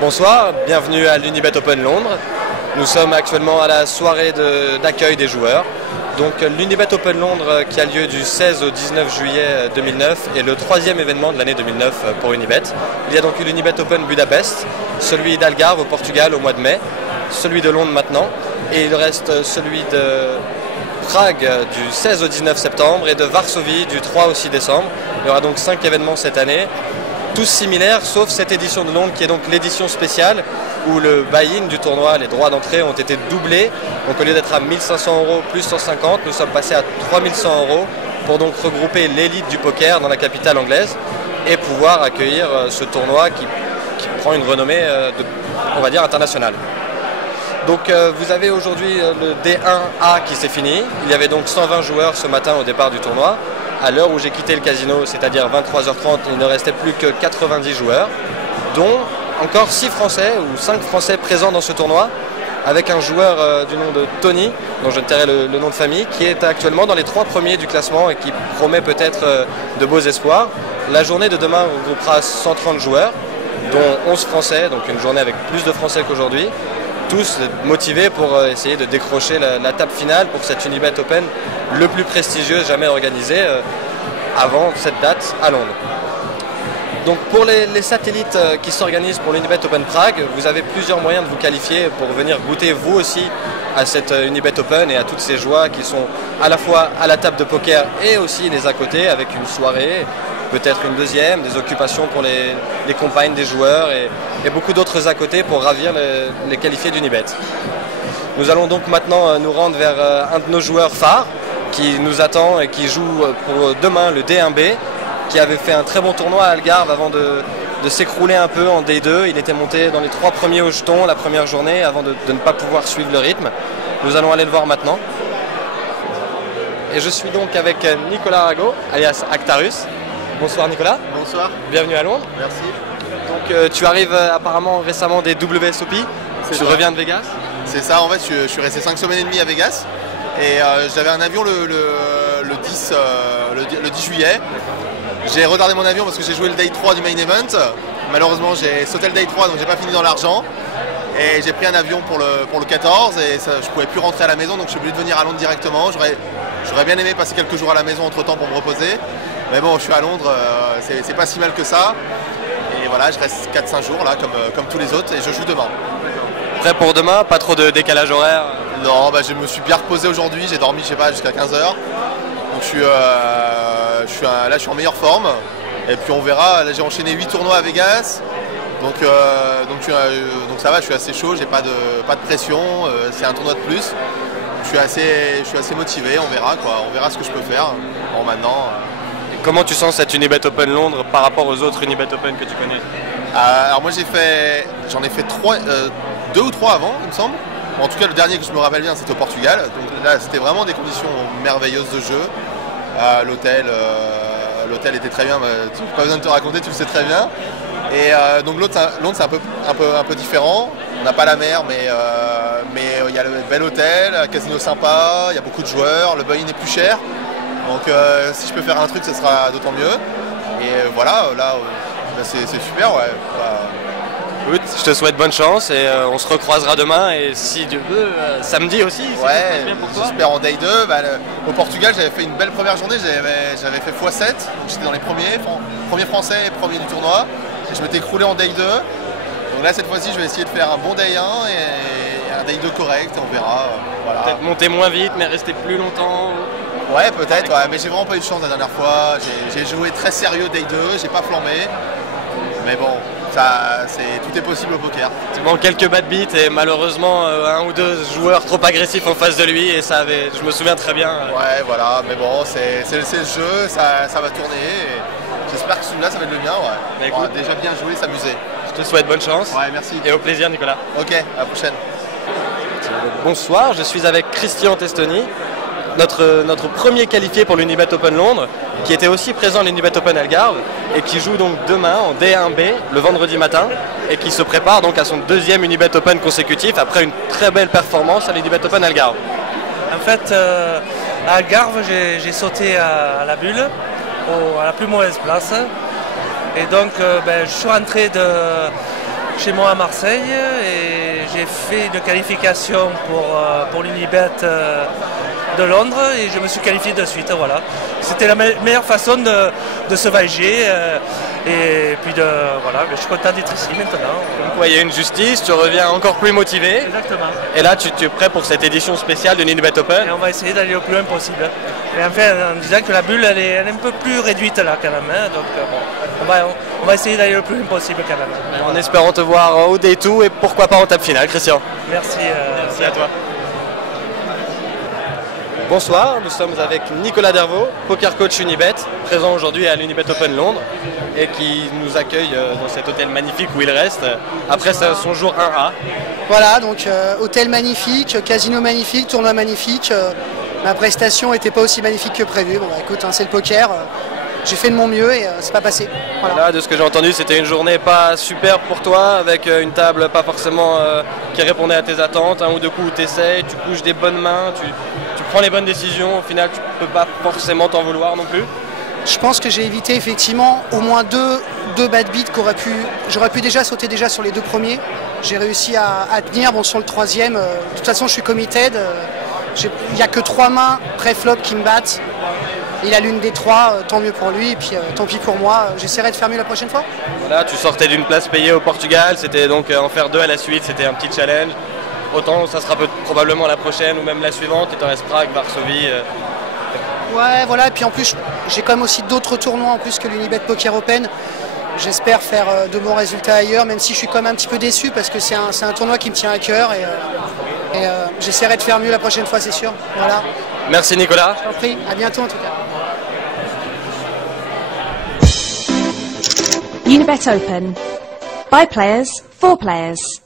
Bonsoir, bienvenue à l'Unibet Open Londres. Nous sommes actuellement à la soirée d'accueil des joueurs. Donc l'Unibet Open Londres qui a lieu du 16 au 19 juillet 2009 est le troisième événement de l'année 2009 pour Unibet. Il y a donc eu l'Unibet Open Budapest, celui d'Algarve au Portugal au mois de mai, celui de Londres maintenant, et il reste celui de Prague du 16 au 19 septembre et de Varsovie du 3 au 6 décembre. Il y aura donc 5 événements cette année, tous similaires, sauf cette édition de Londres qui est donc l'édition spéciale où le buy-in du tournoi, les droits d'entrée ont été doublés. Donc au lieu d'être à 1 500 € plus 150, nous sommes passés à 3 100 € pour donc regrouper l'élite du poker dans la capitale anglaise et pouvoir accueillir ce tournoi qui prend une renommée, on va dire, internationale. Donc vous avez aujourd'hui le D1A qui s'est fini. Il y avait donc 120 joueurs ce matin au départ du tournoi. À l'heure où j'ai quitté le casino, c'est-à-dire 23h30, il ne restait plus que 90 joueurs, dont encore 6 Français ou 5 Français présents dans ce tournoi, avec un joueur du nom de Tony, dont je tairai le nom de famille, qui est actuellement dans les 3 premiers du classement et qui promet peut-être de beaux espoirs. La journée de demain regroupera 130 joueurs, dont 11 Français, donc une journée avec plus de Français qu'aujourd'hui, tous motivés pour essayer de décrocher la table finale pour cette Unibet Open le plus prestigieux jamais organisé avant cette date à Londres. Donc pour les satellites qui s'organisent pour l'Unibet Open Prague, vous avez plusieurs moyens de vous qualifier pour venir goûter vous aussi à cette Unibet Open et à toutes ces joies qui sont à la fois à la table de poker et aussi les à côté avec une soirée, peut-être une deuxième, des occupations pour les compagnes des joueurs et beaucoup d'autres à côté pour ravir les qualifiés d'Unibet. Nous allons donc maintenant nous rendre vers un de nos joueurs phares qui nous attend et qui joue pour demain le D1B, qui avait fait un très bon tournoi à Algarve avant de s'écrouler un peu en D2. Il était monté dans les 3 premiers au jeton la première journée avant de ne pas pouvoir suivre le rythme. Nous allons aller le voir maintenant. Et je suis donc avec Nicolas Arago, alias Actarus. Bonsoir Nicolas. Bonsoir. Bienvenue à Londres. Merci. Donc tu arrives apparemment récemment des WSOP. Tu reviens de Vegas. C'est ça, en fait je suis resté 5 semaines et demie à Vegas. Et j'avais un avion le 10 juillet. J'ai retardé mon avion parce que j'ai joué le day 3 du main event. Malheureusement j'ai sauté le day 3 donc j'ai pas fini dans l'argent. Et j'ai pris un avion pour le 14 et ça, je pouvais plus rentrer à la maison donc je suis obligé de venir à Londres directement. J'aurais bien aimé passer quelques jours à la maison entre temps pour me reposer. Mais bon, je suis à Londres, c'est pas si mal que ça. Et voilà, je reste 4-5 jours là comme tous les autres et je joue demain. Prêt pour demain? Pas trop de décalage horaire? Non, je me suis bien reposé aujourd'hui, j'ai dormi je sais pas jusqu'à 15h. Donc là je suis en meilleure forme. Et puis on verra, là j'ai enchaîné 8 tournois à Vegas. Donc ça va, je suis assez chaud, j'ai pas de pression, c'est un tournoi de plus. Je suis assez motivé, on verra quoi, on verra ce que je peux faire. Bon maintenant. Et comment tu sens cette Unibet Open Londres par rapport aux autres Unibet Open que tu connais? Alors moi j'en ai fait 2 ou 3 avant il me semble. En tout cas le dernier que je me rappelle bien c'était au Portugal. Donc là c'était vraiment des conditions merveilleuses de jeu. L'hôtel était très bien, pas besoin de te raconter, tu le sais très bien. Et donc Londres c'est un peu différent. On n'a pas la mer mais il y a le bel hôtel, un casino sympa, il y a beaucoup de joueurs, le buy-in est plus cher. Donc si je peux faire un truc ce sera d'autant mieux. Et voilà, là c'est super ouais. Écoute, je te souhaite bonne chance et on se recroisera demain et si Dieu veut, samedi aussi. Ouais, j'espère en day 2. Au Portugal, j'avais fait une belle première journée, j'avais fait x7, donc j'étais dans les premiers français et premiers du tournoi. Et je m'étais écroulé en day 2. Donc là, cette fois-ci, je vais essayer de faire un bon day 1 et un day 2 correct, on verra. Voilà. Peut-être monter moins vite, mais rester plus longtemps. Ouais, peut-être, ouais, mais j'ai vraiment pas eu de chance la dernière fois. J'ai joué très sérieux day 2, j'ai pas flambé. Mais bon, tout est possible au poker. Il manque quelques bad beats et malheureusement un ou deux joueurs trop agressifs en face de lui et je me souviens très bien. Ouais, voilà, mais bon, c'est le jeu, ça va tourner. J'espère que celui-là, ça va être le mien. Ouais. On va déjà bien joué, s'amuser. Je te souhaite bonne chance. Ouais, merci. Et au plaisir, Nicolas. Ok, à la prochaine. Bonsoir, je suis avec Christian Testoni, notre premier qualifié pour l'Unibet Open Londres, qui était aussi présent à l'Unibet Open Algarve et qui joue donc demain en D1B le vendredi matin et qui se prépare donc à son deuxième Unibet Open consécutif après une très belle performance à l'Unibet Open Algarve. En fait, à Algarve, j'ai sauté à la bulle, à la plus mauvaise place. Et donc, je suis rentré de chez moi à Marseille et j'ai fait une qualification pour l'Unibet de Londres et je me suis qualifié de suite. Voilà. C'était la meilleure façon de se vager et puis voilà, je suis content d'être ici maintenant. Donc, il y a une justice, tu reviens encore plus motivé. Exactement. Et là, tu es prêt pour cette édition spéciale de l'Unibet Open. Et on va essayer d'aller le plus loin possible. Et en fait, en disant que la bulle, elle est un peu plus réduite là quand même. Hein, donc on va essayer d'aller le plus loin possible quand même. En espérant te voir au day 2 et pourquoi pas en table finale, Christian. Merci. Merci à toi. Bonsoir, nous sommes avec Nicolas Dervaux, poker coach Unibet, présent aujourd'hui à l'Unibet Open Londres et qui nous accueille dans cet hôtel magnifique où il reste après son jour 1A. Voilà, donc hôtel magnifique, casino magnifique, tournoi magnifique. Ma prestation n'était pas aussi magnifique que prévu. Bon, écoute, hein, c'est le poker. J'ai fait de mon mieux et c'est pas passé. Voilà. Là, de ce que j'ai entendu, c'était une journée pas super pour toi, avec une table pas forcément qui répondait à tes attentes. Un ou deux coups où tu essayes, tu couches des bonnes mains, tu prends les bonnes décisions. Au final, tu peux pas forcément t'en vouloir non plus. Je pense que j'ai évité effectivement au moins deux bad beats j'aurais pu déjà sauter sur les deux premiers. J'ai réussi à tenir. Bon, sur le troisième, de toute façon, je suis committed. Il n'y a que 3 mains pré-flop qui me battent. Il a l'une des 3, tant mieux pour lui, et puis tant pis pour moi, j'essaierai de faire mieux la prochaine fois. Voilà, tu sortais d'une place payée au Portugal, c'était donc en faire 2 à la suite, c'était un petit challenge. Autant ça sera probablement la prochaine ou même la suivante, il te reste Prague, Varsovie. Ouais, voilà, et puis en plus, j'ai quand même aussi d'autres tournois en plus que l'Unibet Poker Open. J'espère faire de bons résultats ailleurs, même si je suis quand même un petit peu déçu parce que c'est un tournoi qui me tient à cœur et j'essaierai de faire mieux la prochaine fois, c'est sûr. Voilà. Merci Nicolas. Je t'en prie, à bientôt en tout cas. Unibet Open. By players, for players.